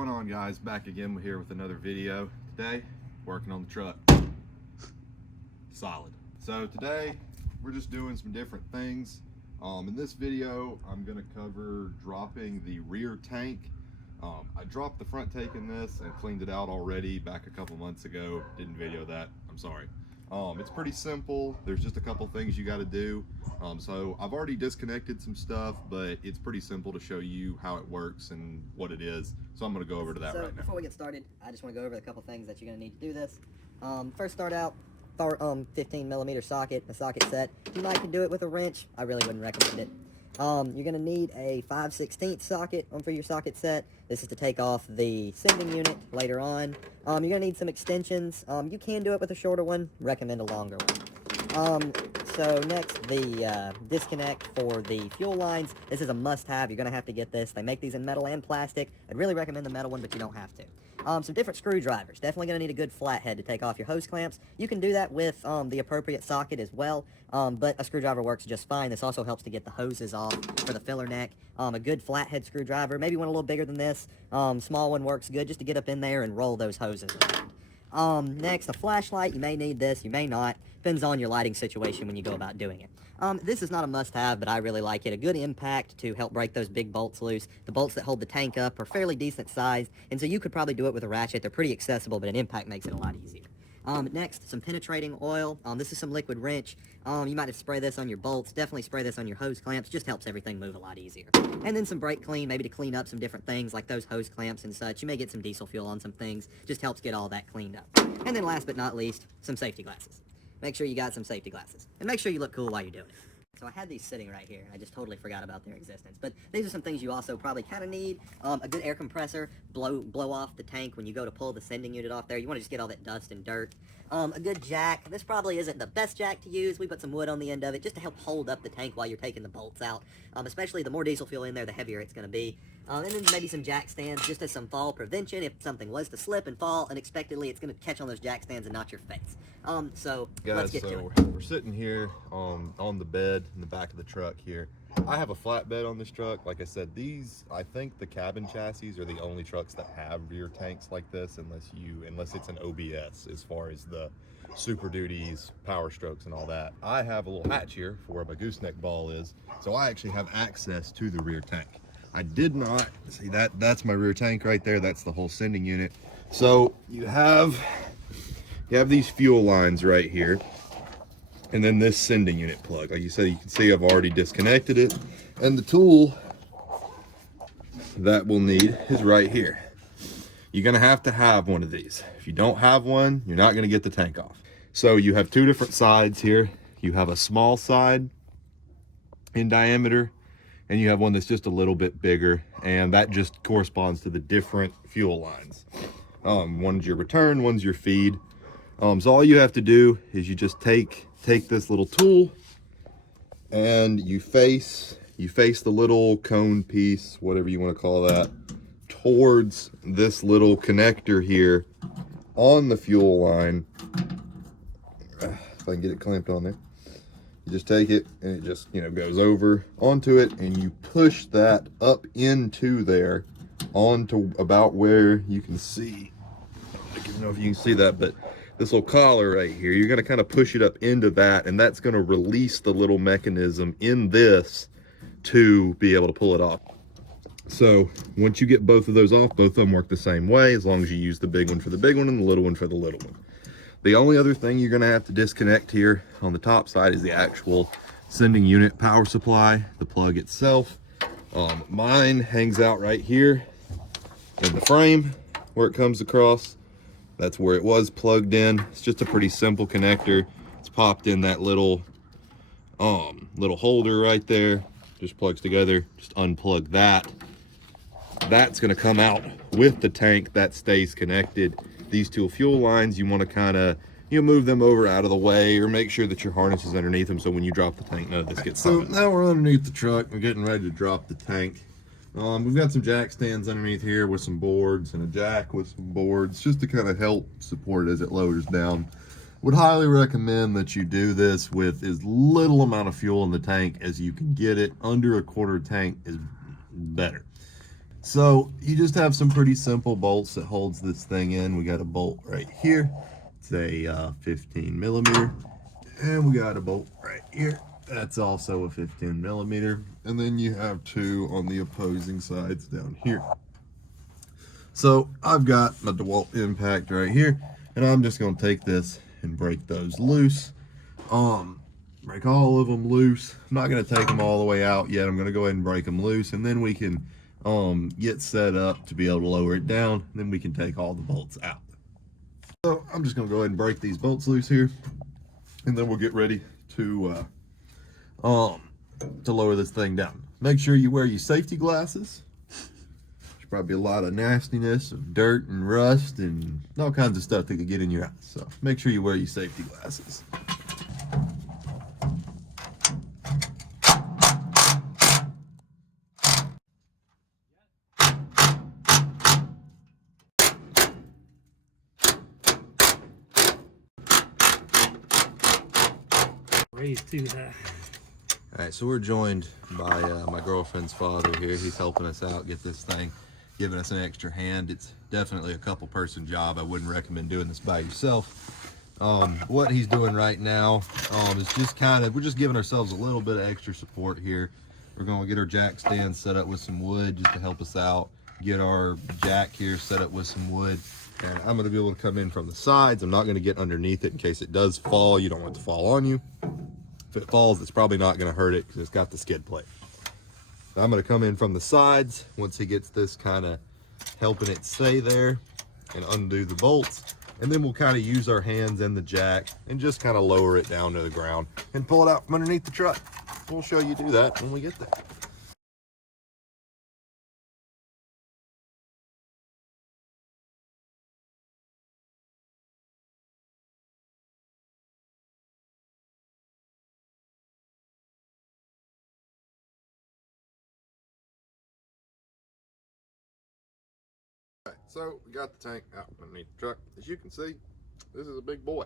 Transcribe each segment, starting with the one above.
What's going on, guys? Back again here with another video. Today working on the truck. Solid. So today we're just doing some different things. In this video I'm going to cover dropping the rear tank. I dropped the front tank in this and cleaned it out already back a couple months ago. Didn't video that, I'm sorry. It's pretty simple. There's just a couple things you got to do. So I've already disconnected some stuff, but it's pretty simple to show you how it works and what it is. So I'm going to go over to that right now. Before we get started, I just want to go over the couple things that you're going to need to do this. First, start out 15mm socket, a socket set. You might can do it with a wrench. I really wouldn't recommend it. You're going to need a 5/16 socket for your socket set. This is to take off the sending unit later on. You're going to need some extensions. You can do it with a shorter one. Recommend a longer one. So next, the disconnect for the fuel lines. This is a must-have. You're going to have to get this. They make these in metal and plastic. I'd really recommend the metal one, but you don't have to. Some different screwdrivers. Definitely going to need a good flathead to take off your hose clamps. You can do that with the appropriate socket as well, but a screwdriver works just fine. This also helps to get the hoses off for the filler neck. A good flathead screwdriver, maybe one a little bigger than this. Small one works good just to get up in there and roll those hoses around. Next, a flashlight. You may need this, you may not. Depends on your lighting situation when you go about doing it. This is not a must-have, but I really like it. A good impact to help break those big bolts loose. The bolts that hold the tank up are fairly decent size, and so you could probably do it with a ratchet. They're pretty accessible, but an impact makes it a lot easier. Next, some penetrating oil. This is some liquid wrench. You might have sprayed this on your bolts. Definitely spray this on your hose clamps. Just helps everything move a lot easier. And then some brake clean, maybe to clean up some different things like those hose clamps and such. You may get some diesel fuel on some things. Just helps get all that cleaned up. And then last but not least, some safety glasses. Make sure you got some safety glasses. And make sure you look cool while you're doing it. So I had these sitting right here. I just totally forgot about their existence. But these are some things you also probably kind of need. A good air compressor, blow off the tank when you go to pull the sending unit off there. You want to just get all that dust and dirt. A good jack. This probably isn't the best jack to use. We put some wood on the end of it just to help hold up the tank while you're taking the bolts out. Especially the more diesel fuel in there, the heavier it's going to be. And then maybe some jack stands just as some fall prevention. If something was to slip and fall unexpectedly, it's going to catch on those jack stands and not your face. So guys, let's get to it. We're sitting here on the bed in the back of the truck here. I have a flatbed on this truck. Like I said, I think the cabin chassis are the only trucks that have rear tanks like this, unless it's an OBS, as far as the Super Duties, Power Strokes, and all that. I have a little hatch here for where my gooseneck ball is, so I actually have access to the rear tank. I did not see that's my rear tank right there. That's the whole sending unit. So you have these fuel lines right here, and then this sending unit plug. Like you said, you can see I've already disconnected it, and the tool that we'll need is right here. You're gonna have to have one of these. If you don't have one, you're not gonna get the tank off. So you have two different sides here. You have a small side in diameter, and you have one that's just a little bit bigger, and that just corresponds to the different fuel lines. One's your return, one's your feed. So all you have to do is you just take this little tool and you face the little cone piece, whatever you want to call that, towards this little connector here on the fuel line. If I can get it clamped on there. You just take it and it just, goes over onto it, and you push that up into there onto about where you can see. I don't know if you can see that, but this little collar right here, you're going to kind of push it up into that, and that's going to release the little mechanism in this to be able to pull it off. So once you get both of those off, both of them work the same way, as long as you use the big one for the big one and the little one for the little one. The only other thing you're going to have to disconnect here on the top side is the actual sending unit power supply, the plug itself. Mine hangs out right here in the frame where it comes across. That's where it was plugged in. It's just a pretty simple connector. It's popped in that little holder right there. Just plugs together. Just unplug that. That's going to come out with the tank. That stays connected. These two fuel lines, you want to kind of move them over out of the way, or make sure that your harness is underneath them, so when you drop the tank, none of this gets So caught. now we're underneath the truck. We're getting ready to drop the tank. We've got some jack stands underneath here with some boards, and a jack with some boards, just to kind of help support it as it lowers down. Would highly recommend that you do this with as little amount of fuel in the tank as you can get it. Under a quarter tank is better. So you just have some pretty simple bolts that holds this thing in. We got a bolt right here. It's a 15 millimeter. And we got a bolt right here. That's also a 15 millimeter. And then you have two on the opposing sides down here. So I've got my DeWalt impact right here. And I'm just going to take this and break those loose. Break all of them loose. I'm not going to take them all the way out yet. I'm going to go ahead and break them loose, and then we can get set up to be able to lower it down. Then we can take all the bolts out. So I'm just going to go ahead and break these bolts loose here, and then we'll get ready to lower this thing down. Make sure you wear your safety glasses. There's probably a lot of nastiness of dirt and rust and all kinds of stuff that could get in your eyes. So make sure you wear your safety glasses. To that. All right, so we're joined by my girlfriend's father here. He's helping us out, get this thing, giving us an extra hand. It's definitely a couple-person job. I wouldn't recommend doing this by yourself. What he's doing right now is just we're just giving ourselves a little bit of extra support here. We're going to get our jack stand set up with some wood just to help us out. Get our jack here set up with some wood. And I'm going to be able to come in from the sides. I'm not going to get underneath it in case it does fall. You don't want it to fall on you. If it falls, it's probably not going to hurt it because it's got the skid plate. So I'm going to come in from the sides once he gets this kind of helping it stay there and undo the bolts. And then we'll kind of use our hands and the jack and just kind of lower it down to the ground and pull it out from underneath the truck. We'll show you do that when we get there. So we got the tank out underneath the truck. As you can see, this is a big boy.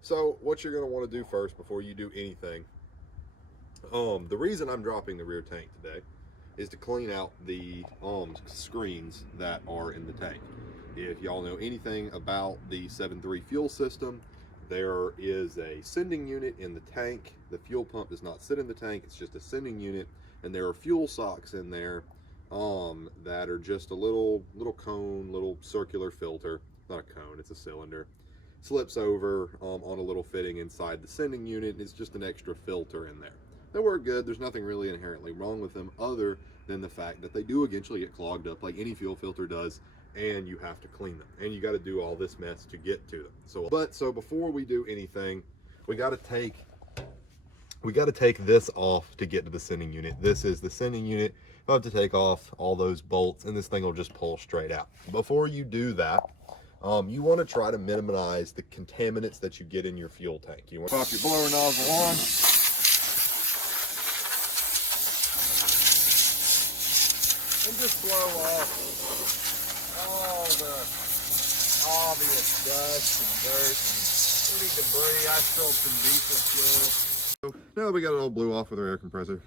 So what you're going to want to do first before you do anything, the reason I'm dropping the rear tank today is to clean out the screens that are in the tank. If y'all know anything about the 7.3 fuel system, there is a sending unit in the tank. The fuel pump does not sit in the tank, it's just a sending unit, and there are fuel socks in there that are just a little cone, little circular filter. Not a cone, it's a cylinder. Slips over on a little fitting inside the sending unit, and it's just an extra filter in there. They work good. There's nothing really inherently wrong with them other than the fact that they do eventually get clogged up like any fuel filter does, and you have to clean them, and you got to do all this mess to get to them. So before we do anything, we got to take this off to get to the sending unit. This is the sending unit. I'll have to take off all those bolts, and this thing will just pull straight out. Before you do that, you want to try to minimize the contaminants that you get in your fuel tank. You want to pop your blower nozzle on. And just blow off all the obvious dust and dirt and any debris. I spilled some diesel fuel. So now that we got it all blew off with our air compressor,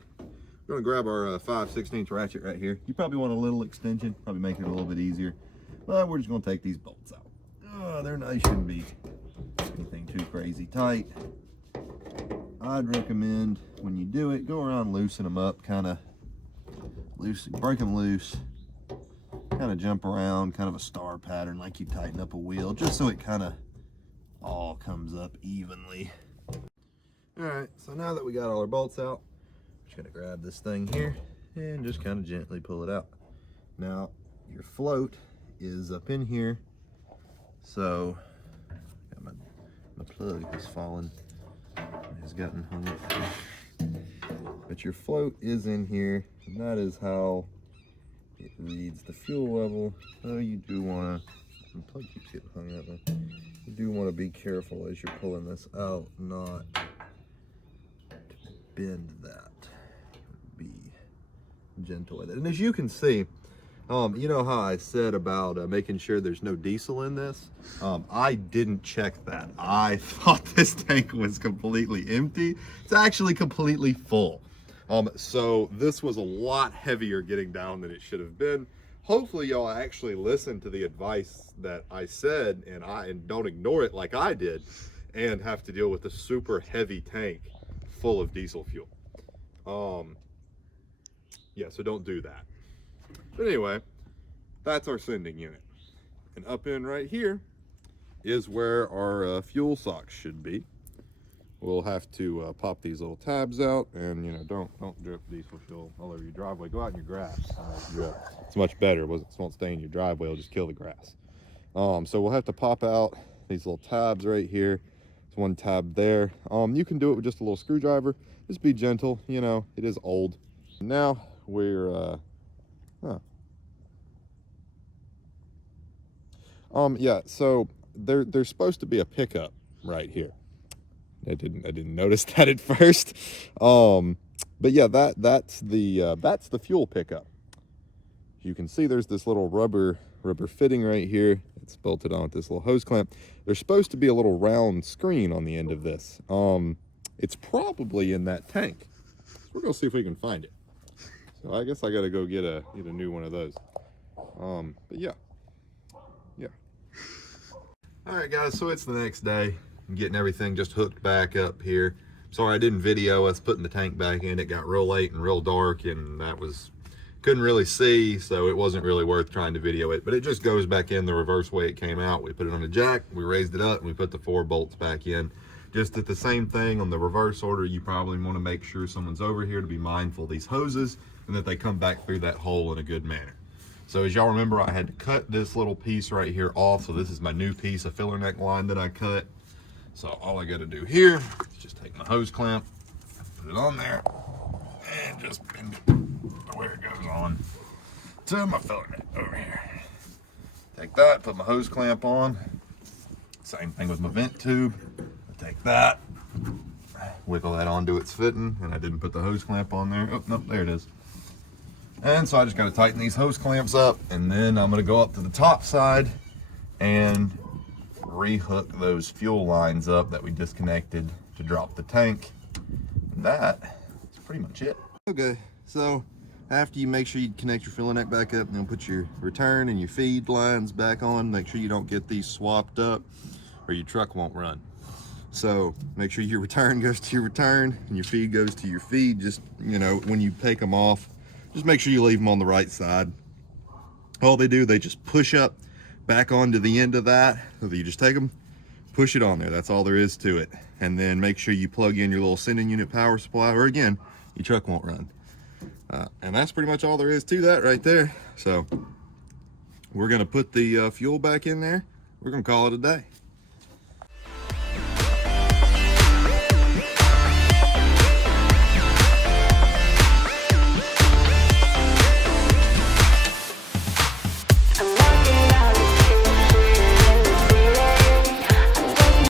we're going to grab our 5/16 ratchet right here. You probably want a little extension, probably make it a little bit easier. But we're just going to take these bolts out. They're nice, shouldn't be anything too crazy tight. I'd recommend when you do it, go around, loosen them up, kind of break them loose, kind of jump around, kind of a star pattern like you tighten up a wheel, just so it kind of all comes up evenly. All right, so now that we got all our bolts out, just gonna grab this thing here and just kind of gently pull it out. Now your float is up in here, so got my plug has fallen, has gotten hung up, but your float is in here, and that is how it reads the fuel level. So you do want to, the plug keeps getting hung up, you do want to be careful as you're pulling this out, not to bend that. Be gentle with it. And as you can see, you know how I said about making sure there's no diesel in this? I didn't check that. I thought this tank was completely empty. It's actually completely full. So this was a lot heavier getting down than it should have been. Hopefully y'all actually listen to the advice that I said and don't ignore it like I did and have to deal with a super heavy tank full of diesel fuel. Yeah, so don't do that. But anyway, that's our sending unit. And up in right here is where our fuel socks should be. We'll have to pop these little tabs out, and you know, don't drip diesel fuel all over your driveway. Go out in your grass. It's much better. It won't stay in your driveway. It'll just kill the grass. So we'll have to pop out these little tabs right here. There's one tab there. You can do it with just a little screwdriver. Just be gentle. You know, it is old. Now we're yeah. So there's supposed to be a pickup right here. I didn't notice that at first. But yeah, that's the fuel pickup. You can see there's this little rubber fitting right here. It's bolted on with this little hose clamp. There's supposed to be a little round screen on the end of this. It's probably in that tank. So we're gonna see if we can find it. So I guess I gotta go get a new one of those. But yeah. All right, guys. So it's the next day. I'm getting everything just hooked back up here. Sorry I didn't video us putting the tank back in. It got real late and real dark, and couldn't really see, so it wasn't really worth trying to video it. But it just goes back in the reverse way it came out. We put it on a jack, we raised it up, and we put the 4 bolts back in. Just at the same thing on the reverse order, you probably want to make sure someone's over here to be mindful of these hoses and that they come back through that hole in a good manner. So as y'all remember, I had to cut this little piece right here off. So this is my new piece of filler neck line that I cut. So all I got to do here is just take my hose clamp, put it on there, and just bend it to where it goes on to my filler neck over here. Take that, put my hose clamp on. Same thing with my vent tube. Take that, wiggle that onto its fitting, and I didn't put the hose clamp on there. Oh, no, there it is. And so I just got to tighten these hose clamps up, and then I'm going to go up to the top side and rehook those fuel lines up that we disconnected to drop the tank. And that is pretty much it. Okay, so after you make sure you connect your filler neck back up, and then put your return and your feed lines back on. Make sure you don't get these swapped up or your truck won't run. So make sure your return goes to your return and your feed goes to your feed. Just, you know, when you take them off, just make sure you leave them on the right side. All they do, they just push up back onto the end of that. So you just take them, push it on there. That's all there is to it. And then make sure you plug in your little sending unit power supply, or again, your truck won't run. And that's pretty much all there is to that right there. So we're gonna put the fuel back in there. We're gonna call it a day.